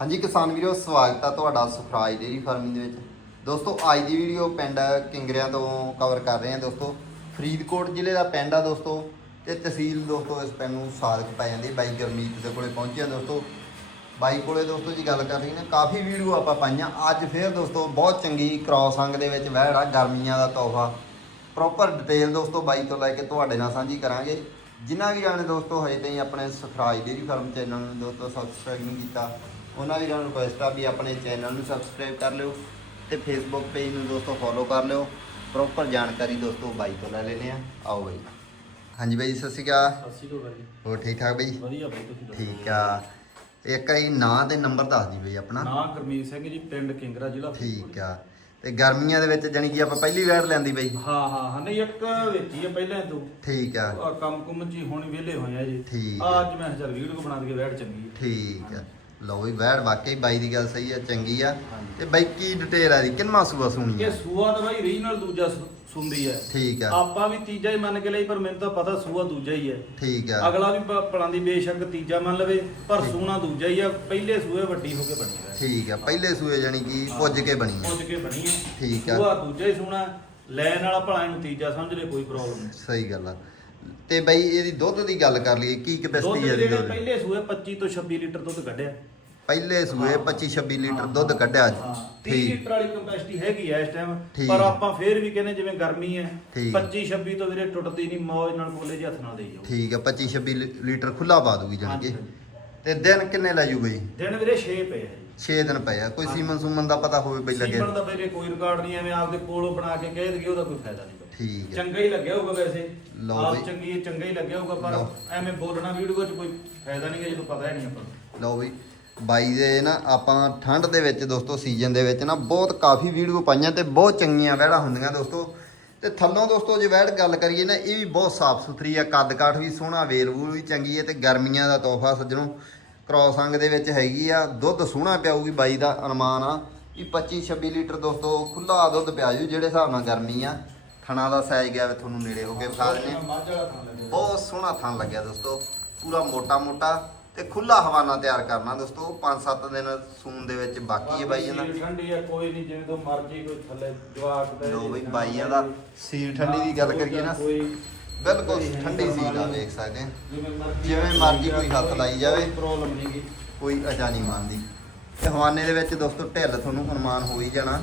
ਹਾਂਜੀ ਕਿਸਾਨ ਵੀਰੋ, ਸਵਾਗਤ ਆ ਤੁਹਾਡਾ ਸੁਖਰਾਜ ਡੇਰੀ ਫਾਰਮਿੰਗ ਦੇ ਵਿੱਚ। ਦੋਸਤੋ, ਅੱਜ ਦੀ ਵੀਡੀਓ ਪਿੰਡ ਕਿੰਗਰਿਆਂ ਤੋਂ ਕਵਰ ਕਰ ਰਹੇ ਹਾਂ ਦੋਸਤੋ। ਫਰੀਦਕੋਟ ਜ਼ਿਲ੍ਹੇ ਦਾ ਪਿੰਡ ਆ ਦੋਸਤੋ ਤੇ ਤਹਿਸੀਲ ਦੋਸਤੋ ਇਸ ਪਿੰਡ ਨੂੰ ਸਾਦਕ ਪੈ ਜਾਂਦੀ ਬਾਈ ਗਰਮੀਤ ਦੇ ਕੋਲੇ ਪਹੁੰਚਿਆ ਦੋਸਤੋ। ਬਾਈ ਕੋਲੇ ਦੋਸਤੋ ਜੀ ਗੱਲ ਕਰ ਰਹੀ ਨਾ, ਕਾਫੀ ਵੀਡੀਓ ਆਪਾਂ ਪਾਈਆਂ। ਅੱਜ ਫੇਰ ਦੋਸਤੋ ਬਹੁਤ ਚੰਗੀ ਕ੍ਰਾਸ ਅੰਗ ਦੇ ਵਿੱਚ ਵਹਿੜ ਗਰਮੀਆਂ ਦਾ ਤੋਹਫਾ। ਪ੍ਰੋਪਰ ਡਿਟੇਲ ਦੋਸਤੋ ਬਾਈ ਤੋਂ ਲੈ ਕੇ ਤੁਹਾਡੇ ਨਾਲ ਸਾਂਝੀ ਕਰਾਂਗੇ। ਜਿਨ੍ਹਾਂ ਵੀ ਨੇ ਦੋਸਤੋ, ਹਜੇ ਤਾਈਂ ਆਪਣੇ ਸਫਰਾਜ ਡੇਰੀ ਫਾਰਮ ਚੈਨਲ ਨੂੰ ਦੋਸਤੋ ਸਬਸਕ੍ਰਾਈਬ ਨਹੀਂ ਕੀਤਾ ਉਹਨਾਂ ਵੀਰਾਂ ਨੂੰ ਰਿਕੁਐਸਟ ਆ ਵੀ ਆਪਣੇ ਚੈਨਲ ਨੂੰ ਸਬਸਕ੍ਰਾਈਬ ਕਰ ਲਿਓ ਤੇ ਫੇਸਬੁੱਕ ਪੇਜ ਨੂੰ ਦੋਸਤੋ ਫੋਲੋ ਕਰ ਲਿਓ। ਪ੍ਰੋਪਰ ਜਾਣਕਾਰੀ ਦੋਸਤੋ ਬਾਈ ਤੋਂ ਲੈ ਲੈਨੇ ਆ। ਆਓ ਬਾਈ। ਹਾਂਜੀ ਬਾਈ ਸਤਿ ਸ਼੍ਰੀ ਅਕਾਲ। ਸਤਿ ਸ਼੍ਰੀ ਅਕਾਲ ਜੀ ਹੋਰ ਠੀਕ ਠਾਕ ਬਾਈ? ਵਧੀਆ ਬਾਈ ਤੁਸੀਂ ਦੱਸੋ? ਠੀਕ ਆ। ਇੱਕ ਵਾਰੀ ਨਾਂ ਤੇ ਨੰਬਰ ਦੱਸ ਦੀ ਬਈ ਆਪਣਾ। ਨਾਂ ਗੁਰਮੀਤ ਸਿੰਘ ਜੀ ਪਿੰਡ ਕਿੰਗਰਾ ਜ਼ਿਲ੍ਹਾ ਠੀਕ ਆ। ਤੇ ਗਰਮੀਆਂ ਦੇ ਵਿੱਚ ਜਾਣੀ ਕਿ ਆਪਾਂ ਪਹਿਲੀ ਵਾਰ ਲੈਂਦੀ ਬਈ? ਹਾਂ ਹਾਂ ਹਾਂ ਨਹੀਂ ਇੱਕ ਵਿੱਚ ਆ ਪਹਿਲਾਂ ਤੋਂ। ਠੀਕ ਆ। ਆਹ ਕੰਮ ਕੁੰਮ ਜੀ ਹੁਣ ਵਿਹਲੇ ਹੋਏ ਆ ਜੀ। ਠੀਕ ਆ। ਅੱਜ ਮੈਂ ਚੱਲ ਵੀਡੀਓ ਬਣਾ ਕੇ ਬੈਠ ਚੰਗੀ ਹੈ ਠੀਕ ਆ। ਲਓ ਵੀ ਵੈੜ ਵਾਕਈ ਬਾਈ ਦੀ ਗੱਲ ਸਹੀ ਆ ਚੰਗੀ ਆ। ਤੇ ਬਾਈ ਕੀ ਡਿਟੇਲ ਆ ਦੀ ਕਿੰਨਾ ਸੂਆ ਸੁਣੀ ਆ? ਇਹ ਸੂਆ ਤਾਂ ਬਾਈ ਰੀਜਨਲ ਦੂਜਾ ਸੁੰਦੀ ਹੈ ਠੀਕ ਆ। ਆਪਾਂ ਵੀ ਤੀਜਾ ਹੀ ਮੰਨ ਕੇ ਲਈ ਪਰ ਮੈਨੂੰ ਤਾਂ ਪਤਾ ਸੂਆ ਦੂਜਾ ਹੀ ਹੈ ਠੀਕ ਆ। ਅਗਲਾ ਵੀ ਪ- ਪਲਾਂਦੀ ਬੇਸ਼ੱਕ ਤੀਜਾ ਮੰਨ ਲਵੇ ਪਰ ਸੂਣਾ ਦੂਜਾ ਹੀ ਆ। ਪਹਿਲੇ ਸੂਏ ਵੱਡੀ ਹੋ ਕੇ ਬਣੀ ਹੈ ਠੀਕ ਆ। ਪਹਿਲੇ ਸੂਏ ਜਾਣੀ ਕਿ ਪੁੱਜ ਕੇ ਬਣੀ ਆ। ਪੁੱਜ ਕੇ ਬਣੀ ਹੈ ਠੀਕ ਆ। ਸੂਆ ਦੂਜਾ ਹੀ ਸੂਣਾ। ਲੈਣ ਵਾਲਾ ਭਲਾ ਇਹਨੂੰ ਤੀਜਾ ਸਮਝ ਲੈ ਕੋਈ ਪ੍ਰੋਬਲਮ ਨਹੀਂ। ਸਹੀ ਗੱਲ ਆ। ਤੇ ਬਾਈ ਇਹਦੀ ਦੁੱਧ ਦੀ ਗੱਲ ਕਰ ਲਈਏ ਕੀ ਦੁੱਧ ਕਪੈਸਿਟੀ ਆ ਦੀ ਜਿਹੜੇ ਦੁੱਧ ਪਹਿਲੇ ਸੂਏ 25 ਤੋਂ 26 ਲੀਟਰ ਦੁੱਧ ਕੱਢਿਆ। ਪਹਿਲੇ ਸੂਏ 25 26 ਲੀਟਰ ਦੁੱਧ ਕੱਢਿਆ ਅੱਜ। ਹਾਂ। 30 ਠੀਕ। ਲੀਟਰ ਵਾਲੀ ਕੰਪੈਸਿਟੀ ਹੈਗੀ ਐ ਇਸ ਟਾਈਮ ਠੀਕ। ਪਰ ਆਪਾਂ ਫੇਰ ਵੀ ਕਹਿੰਦੇ ਜਿਵੇਂ ਗਰਮੀ ਹੈ ਠੀਕ। 25 26 ਤੋਂ ਵੀਰੇ ਟੁੱਟਦੀ ਨਹੀਂ ਮੌਜ ਨਾਲ ਕੋਲੇ ਜਿਹੇ ਹੱਥ ਨਾਲ ਦੇਈ ਜਾਓ। ਠੀਕ ਆ 25 26 ਲੀ- ਲੀਟਰ ਖੁੱਲਾ ਪਾ ਦੂਗੀ ਹਾਂਜੀ, ਤੇ ਦਿਨ ਕਿੰਨੇ ਲੈ ਜੂ ਬਈ? ਦਿਨ ਵੀਰੇ 6 ਪਏ ਆ ਜੀ। 6 ਦਿਨ ਪਏ ਆ। ਕੋਈ। ਸੀਮਨ ਸੂਮਨ ਦਾ ਪਤਾ ਹੋਵੇ ਬਈ ਲੱਗੇ ਸੀਮਨ ਦਾ ਵੀਰੇ ਕੋਈ ਰਿਕਾਰਡ ਨਹੀਂ ਐਵੇਂ ਆਪਦੇ ਕੋਲੋਂ ਬਣਾ ਕੇ ਕਹਿ ਦਈਏ ਉਹਦਾ ਕੋਈ ਫਾਇਦਾ ਨਹੀਂ ਠੀਕ ਹੈ ਚੰਗਾ ਹੀ ਲੱਗਿਆ ਹੋਊਗਾ ਵੈਸੇ। ਲਓ ਆਪ ਬਈ। ਚੰਗੀ ਹੈ ਚੰਗਾ ਹੀ ਲੱਗਿਆ ਹੋਊਗਾ ਪਰ। ਐਵੇਂ ਬੋਲਣਾ ਵੀਡੀਓ 'ਚ ਕੋਈ ਫਾਇਦਾ ਨਹੀਂ ਗਾ ਜਦੋਂ ਪਤਾ ਹੀ ਨਹੀਂ ਆਪਾਂ ਨੂੰ। ਲਓ ਬਈ। ਬਾਈ ਦੇ ਨਾ ਆਪਾਂ ਠੰਡ ਦੇ ਵਿੱਚ ਦੋਸਤੋ ਸੀਜ਼ਨ ਦੇ ਵਿੱਚ ਨਾ ਬਹੁਤ ਕਾਫੀ ਵੀਡੀਓ ਪਾਈਆਂ ਤੇ ਬਹੁਤ ਚੰਗੀਆਂ ਵਹਿੜਾਂ ਹੁੰਦੀਆਂ ਦੋਸਤੋ। ਤੇ ਥੱਲੋਂ ਦੋਸਤੋ ਜੇ ਵਹਿੜ ਗੱਲ ਕਰੀਏ ਨਾ ਇਹ ਵੀ ਬਹੁਤ ਸਾਫ਼ ਸੁਥਰੀ ਆ। ਕੱਦ ਕਾਠ ਵੀ ਸੋਹਣਾ ਵੇਲ ਵੂਲ ਵੀ ਚੰਗੀ ਹੈ ਤੇ ਗਰਮੀਆਂ ਦਾ ਤੋਹਫਾ ਸੱਜਣੋ। ਕ੍ਰੋਸ ਅੰਗ ਦੇ ਵਿੱਚ ਹੈਗੀ ਆ ਦੁੱਧ ਸੋਹਣਾ ਪਿਆਊਗੀ ਬਾਈ ਦਾ ਅਨੁਮਾਨ ਆ। ਵੀ 25 26 ਲੀਟਰ ਦੋਸਤੋ ਖੁੱਲਾ ਦੁੱਧ ਪਿਆ ਜੂ ਜਿਹੜੇ ਹਿਸਾਬ ਨਾਲ ਗਰਮੀ ਆ। ਥਣਾ ਦਾ ਸਾਈਜ਼ ਗਿਆ ਵੇ ਤੁਹਾਨੂੰ ਨੇੜੇ ਹੋ ਕੇ ਵਿਖਾ ਦਿੰਦੇ। ਬਹੁਤ ਸੋਹਣਾ ਥਣ ਲੱਗਿਆ ਦੋਸਤੋ ਪੂਰਾ ਮੋਟਾ ਮੋਟਾ ਤੇ ਖੁੱਲਾ ਹਵਾਨਾ ਤਿਆਰ ਕਰਨਾ ਦੋਸਤੋ 5-7 ਦਿਨ ਸੂਨ ਦੇ ਵਿੱਚ ਬਾਕੀ ਹੈ ਬਾਈ ਇਹਦਾ ਸੀਲ ਠੰਡੀ ਆ ਕੋਈ ਨਹੀਂ ਜਿਵੇਂ ਤੋਂ ਮਰਜ਼ੀ ਕੋਈ ਥੱਲੇ ਜਵਾਕ ਦਾ ਲੋ ਬਈ ਬਾਈਆਂ ਦਾ ਸੀਲ ਠੰਡੀ ਦੀ ਗੱਲ ਕਰੀਏ ਨਾ। ਕੋਈ ਬਿਲਕੁਲ ਠੰਡੀ ਸੀਲ ਆ ਵੇਖ ਸਕਦੇ ਆ ਜਿਵੇਂ ਮਰਜ਼ੀ ਕੋਈ ਹੱਥ ਲਾਈ ਜਾਵੇ। ਪ੍ਰੋਬਲਮ ਨਹੀਂ ਕੋਈ ਅਜਾ ਨਹੀਂ ਮੰਨਦੀ। ਤੇ ਹਵਾਨੇ ਦੇ ਵਿੱਚ ਦੋਸਤੋ ਢਿੱਲ ਤੁਹਾਨੂੰ ਅਨੁਮਾਨ ਹੋ ਹੀ ਜਾਣਾ।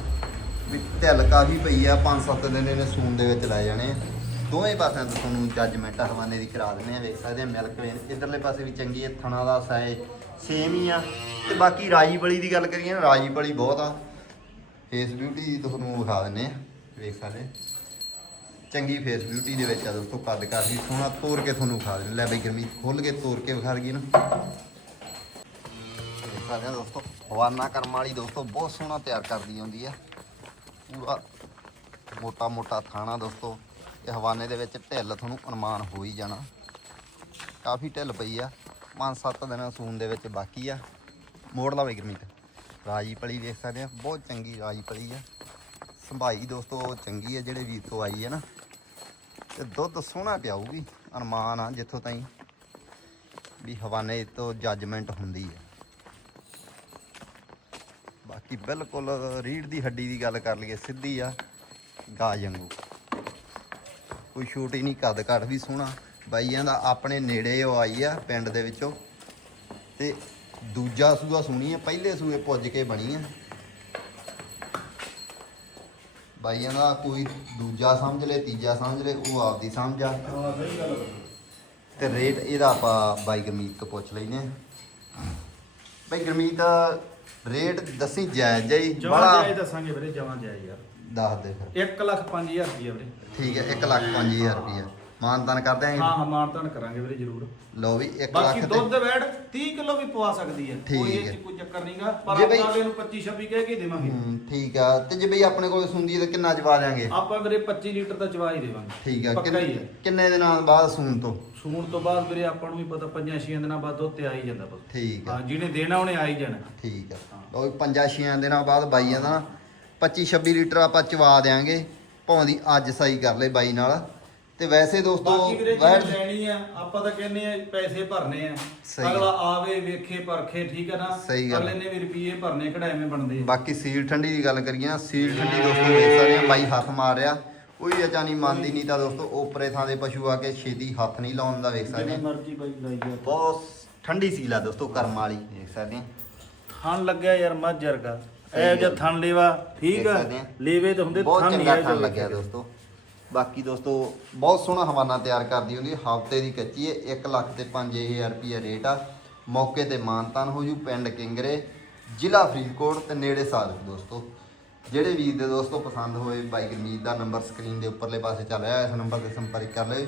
ਵੀ ਢਿੱਲ ਕਾਫੀ ਪਈ ਆ 5-7 ਦਿਨ ਇਹਨੇ ਸੂਨ ਦੇ ਵਿੱਚ ਲੈ ਜਾਣੇ ਆ। ਦੋਵੇਂ ਪਾਸਿਆਂ ਤੋਂ ਤੁਹਾਨੂੰ ਜੱਜਮੈਂਟ ਹਵਾਨੇ ਦੀ ਕਰਾ ਦਿੰਦੇ ਆ, ਵੇਖ ਸਕਦੇ ਆ ਮਿਲਕ ਵੇਨ। ਇਧਰਲੇ ਪਾਸੇ ਵੀ ਚੰਗੀ ਹੈ ਥਣਾ ਦਾ ਸਾਇ ਸੇਮ ਹੀ ਆ। ਤੇ ਬਾਕੀ ਰਾਜੀ ਬਲੀ ਦੀ ਗੱਲ ਕਰੀਏ ਨਾ ਰਾਜੀ ਬਲੀ ਬਹੁਤ ਆ। ਫੇਸ ਬਿਊਟੀ ਤੁਹਾਨੂੰ ਵਿਖਾ ਦਿੰਦੇ ਆ, ਵੇਖ ਸਕਦੇ ਆ। ਚੰਗੀ ਫੇਸ ਬਿਊਟੀ ਦੇ ਵਿੱਚ ਆ ਦੋਸਤੋ ਕੱਦ ਕਾਫੀ ਸੋਹਣਾ ਤੋੜ ਕੇ ਤੁਹਾਨੂੰ ਵਿਖਾ ਦਿੰਦੇ। ਲੈ ਬਈ ਗਰਮੀ ਖੋਲ ਕੇ ਤੋੜ ਕੇ ਵਿਖਾ ਦਈਏ ਨਾ। ਦੇਖ ਸਕਦੇ ਆ ਦੋਸਤੋ, ਹਵਾਨਾ ਕਰਮ ਵਾਲੀ ਦੋਸਤੋ, ਬਹੁਤ ਸੋਹਣਾ ਤਿਆਰ ਕਰਦੀ ਆਉਂਦੀ ਆ। ਪੂਰਾ ਮੋਟਾ ਮੋਟਾ ਥਾਣਾ ਦੋਸਤੋ ਇਹ ਹਵਾਨੇ ਦੇ ਵਿੱਚ ਢਿੱਲ ਤੁਹਾਨੂੰ ਅਨੁਮਾਨ ਹੋ ਹੀ ਜਾਣਾ। ਕਾਫੀ ਢਿੱਲ ਪਈ ਆ 5-7 ਦਿਨਾਂ ਸੂਨ ਦੇ ਵਿੱਚ ਬਾਕੀ ਆ। ਮੋੜ ਲਾ ਬਈ ਗਰਮੀਤ। ਰਾਜੀ ਪਲੀ ਵੇਖ ਸਕਦੇ ਆ, ਬਹੁਤ ਚੰਗੀ ਰਾਜੀ ਪਲੀ ਆ। ਸੰਭਾਈ ਦੋਸਤੋ ਚੰਗੀ ਆ, ਜਿਹੜੇ ਵੀਰ ਤੋਂ ਆਈ ਹੈ ਨਾ। ਤੇ ਦੁੱਧ ਸੋਹਣਾ ਪਿਆਊਗੀ ਅਨੁਮਾਨ ਆ ਜਿੱਥੋਂ ਤਾਈਂ ਵੀ ਹਵਾਨੇ ਤੋਂ ਜੱਜਮੈਂਟ ਹੁੰਦੀ ਹੈ ਬਾਕੀ ਬਿਲਕੁਲ ਰੀੜ ਦੀ ਹੱਡੀ ਦੀ ਗੱਲ ਕਰ ਲਈਏ, ਸਿੱਧੀ ਆ ਗਾਂ ਵਾਂਗੂ। ਕੋਈ ਛੋਟੀ ਨਹੀਂ, ਕੱਦ ਘੱਟ ਵੀ ਸੋਹਣਾ। ਬਾਈਆਂ ਦਾ ਆਪਣੇ ਨੇੜੇ ਉਹ ਆਈ ਆ, ਪਿੰਡ ਦੇ ਵਿੱਚੋਂ। ਤੇ ਦੂਜਾ ਸੂਆ ਸੁਣੀ ਆ, ਪਹਿਲੇ ਸੂਏ ਪੁੱਜ ਕੇ ਬਣੀ ਆ। ਬਾਈਆਂ ਦਾ ਕੋਈ ਦੂਜਾ ਸਮਝ ਲੈ ਤੀਜਾ ਸਮਝ ਲੈ ਉਹ ਆਪਦੀ ਸਮਝ ਆ। ਹਾਂ ਸਹੀ ਗੱਲ ਹੈ ਤੇ ਰੇਟ ਇਹਦਾ ਆਪਾਂ ਬਾਈ ਗਰਮੀਤ ਤੋਂ ਪੁੱਛ ਲੈਨੇ ਆ ਬਾਈ ਗਰਮੀਤ ਰੇਟ ਦੱਸੀ ਜਾਇਜ਼ ਜਾਈ ਬੜਾ ਦੱਸਾਂਗੇ ਵੀਰੇ ਜਮਾ ਜਾਇਜ਼ ਯਾਰ ਦੱਸ ਦੇ ਫਿਰ। 1 ਲੱਖ 5000 ਰੁਪਏ ਵੀਰੇ। ਠੀਕ ਹੈ 1 ਲੱਖ 5000 ਰੁਪਏ ਮਾਨਤਾਨ ਕਰਦੇ ਆਂ ਹਾਂ ਹਾਂ ਮਾਨਤਾਨ ਕਰਾਂਗੇ ਵੀਰੇ ਜ਼ਰੂਰ। ਲਓ ਵੀ 1 ਬਾਕੀ ਲੱਖ ਦੁੱਧ ਵੈੜ 30 ਕਿਲੋ ਵੀ ਪਵਾ ਸਕਦੀ ਹੈ ਠੀਕ ਕੋਈ ਇਹ ਹੈ। ਚ ਕੋਈ ਚੱਕਰ ਨਹੀਂਗਾ ਪਰ ਜੇ ਬਈ- ਆਪਾਂ ਇਹਨੂੰ 25 26 ਕਹਿ ਕੇ ਦੇਵਾਂਗੇ। ਹੂੰ ਠੀਕ ਆ। ਤੇ ਜੇ ਬਈ ਆਪਣੇ ਕੋਲ ਸੁੰਦੀ ਤਾਂ ਕਿੰਨਾ ਚਵਾ ਦਿਆਂਗੇ? ਆਪਾਂ ਵੀਰੇ 25 ਲੀਟਰ ਤਾਂ ਚਵਾ ਹੀ ਦੇਵਾਂਗੇ। ਠੀਕ ਆ। ਪੱਕਾ ਹੀ ਕਿੰਨੇ ਹੈ ਕਿੰਨੇ ਦਿਨਾਂ ਬਾਅਦ ਸੂਨ ਤੋਂ? ਸੂਣ ਤੋਂ ਬਾਅਦ ਵੀਰੇ ਆਪਾਂ ਨੂੰ ਵੀ ਪਤਾ 5-6 ਦਿਨਾਂ ਬਾਅਦ ਦੁੱਧ ਤੇ ਆ ਹੀ ਜਾਂਦਾ ਬਸ। ਠੀਕ ਆ। ਹਾਂ ਜਿਹਨੇ ਦੇਣਾ ਉਹਨੇ ਆ ਹੀ ਜਾਣਾ। ਠੀਕ ਆ। ਹਾਂ। ਲਓ ਵੀ ਪੰਜਾਂ ਛੇਆਂ ਦਿਨਾਂ ਬਾਅਦ ਬਾਈਆਂ ਦਾ 25 26 ਲੀਟਰ ਆਪਾਂ ਚਵਾ ਦਿਆਂਗੇ। ਭਾਵੇਂ ਦੀ ਅੱਜ ਸਹੀ ਕਰ ਲੈ ਬਾਈ ਨਾਲ। ਤੇ ਵੈਸੇ ਦੋਸਤੋ ਬਾਕੀ ਵੀਰੇ ਲੈਣੀ ਆ ਆਪਾਂ ਤਾਂ ਕਹਿੰਦੇ ਆ ਪੈਸੇ ਭਰਨੇ ਆ। ਸਹੀ ਅਗਲਾ ਆਵੇ ਵੇਖੇ ਪਰਖੇ ਠੀਕ ਹੈ ਨਾ? ਸਹੀ ਗੱਲ। ਅਗਲੇ ਨੇ ਵੀ ਰੁਪਏ ਭਰਨੇ ਐਵੇਂ ਬਣਦੇ ਆ? ਬਾਕੀ ਸੀਲ ਠੰਡੀ ਦੀ ਗੱਲ ਕਰੀਏ ਨਾ ਸੀਲ ਠੰਡੀ ਦੋਸਤੋ ਵੇਖ ਸਕਦੇ ਆ ਬਾਈ ਹੱਥ ਮਾਰ ਰਿਹਾ ਕੋਈ ਅਚਾਨੀ ਮੰਨਦੀ ਨਹੀਂ ਤਾਂ ਦੋਸਤੋ ਓਪਰੇ ਥਾਂ ਦੇ ਪਸ਼ੂ ਆ ਕੇ ਛੇਤੀ ਹੱਥ ਨਹੀਂ ਲਾਉਣ ਦਾ ਵੇਖ ਸਕਦੇ ਜਿੰਨਾ ਆ। ਮਰਜ਼ੀ ਬਾਈ ਲਾਈ ਜਾ ਬਹੁਤ ਠੰਡੀ ਸੀਲ ਆ ਦੋਸਤੋ ਕਰਮ ਵਾਲੀ ਦੇਖ ਸਕਦੇ ਆ। ਥਣ ਲੱਗਿਆ ਯਾਰ ਮੱਝ ਵਰਗਾ। ਸਹੀ ਇਹ ਜਿਹਾ ਗੱਲ। ਥਣ ਲੇਵਾ ਠੀਕ ਦੇਖ ਆ? ਸਕਦੇ ਆ। ਲੇਵੇ ਤਾਂ ਹੁੰਦੇ ਬਹੁਤ ਥਣ ਨਹੀਂ ਚੰਗਾ ਇਹ ਥਣ ਜਿਹੇ। ਲੱਗਿਆ ਦੋਸਤੋ। ਬਾਕੀ ਦੋਸਤੋ, ਬਹੁਤ ਸੋਹਣਾ ਹਵਾਨਾ ਤਿਆਰ ਕਰਦੀ ਹੁੰਦੀ ਹਫ਼ਤੇ ਦੀ ਕੱਚੀ ਹੈ 1 ਲੱਖ ਤੇ 5000 ਰੁਪਏ ਰੇਟ ਆ। ਮੌਕੇ ਤੇ ਮਾਨਤਾਨ ਹੋ ਜੂ, ਪਿੰਡ ਕਿੰਗਰੇ, ਜ਼ਿਲ੍ਹਾ ਫਰੀਦਕੋਟ ਤੇ ਨੇੜੇ ਸਾਦਕ ਦੋਸਤੋ। ਜਿਹੜੇ ਵੀਰ ਦੇ ਦੋਸਤੋ ਪਸੰਦ ਹੋਏ, ਬਾਈ ਗੁਰਮੀਤ ਦਾ ਨੰਬਰ ਸਕਰੀਨ ਦੇ ਉੱਪਰਲੇ ਪਾਸੇ ਚੱਲ ਰਿਹਾ, ਇਸ ਨੰਬਰ ਤੇ ਸੰਪਰਕ ਕਰ ਲਿਓ।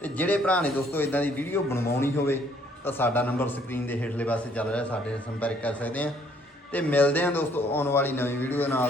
ਤੇ ਜਿਹੜੇ ਭਰਾ ਨੇ ਦੋਸਤੋ ਇਦਾਂ ਦੀ ਵੀਡੀਓ ਬਣਵਾਉਣੀ ਹੋਵੇ, ਤਾਂ ਸਾਡਾ ਨੰਬਰ ਸਕਰੀਨ ਦੇ ਹੇਠਲੇ ਪਾਸੇ ਚੱਲ ਰਿਹਾ, ਸਾਡੇ ਨਾਲ ਸੰਪਰਕ ਕਰ ਸਕਦੇ ਆ ਤੇ ਮਿਲਦੇ ਆ ਦੋਸਤੋ, ਆਉਣ ਵਾਲੀ ਨਵੀਂ ਵੀਡੀਓ ਨਾਲ।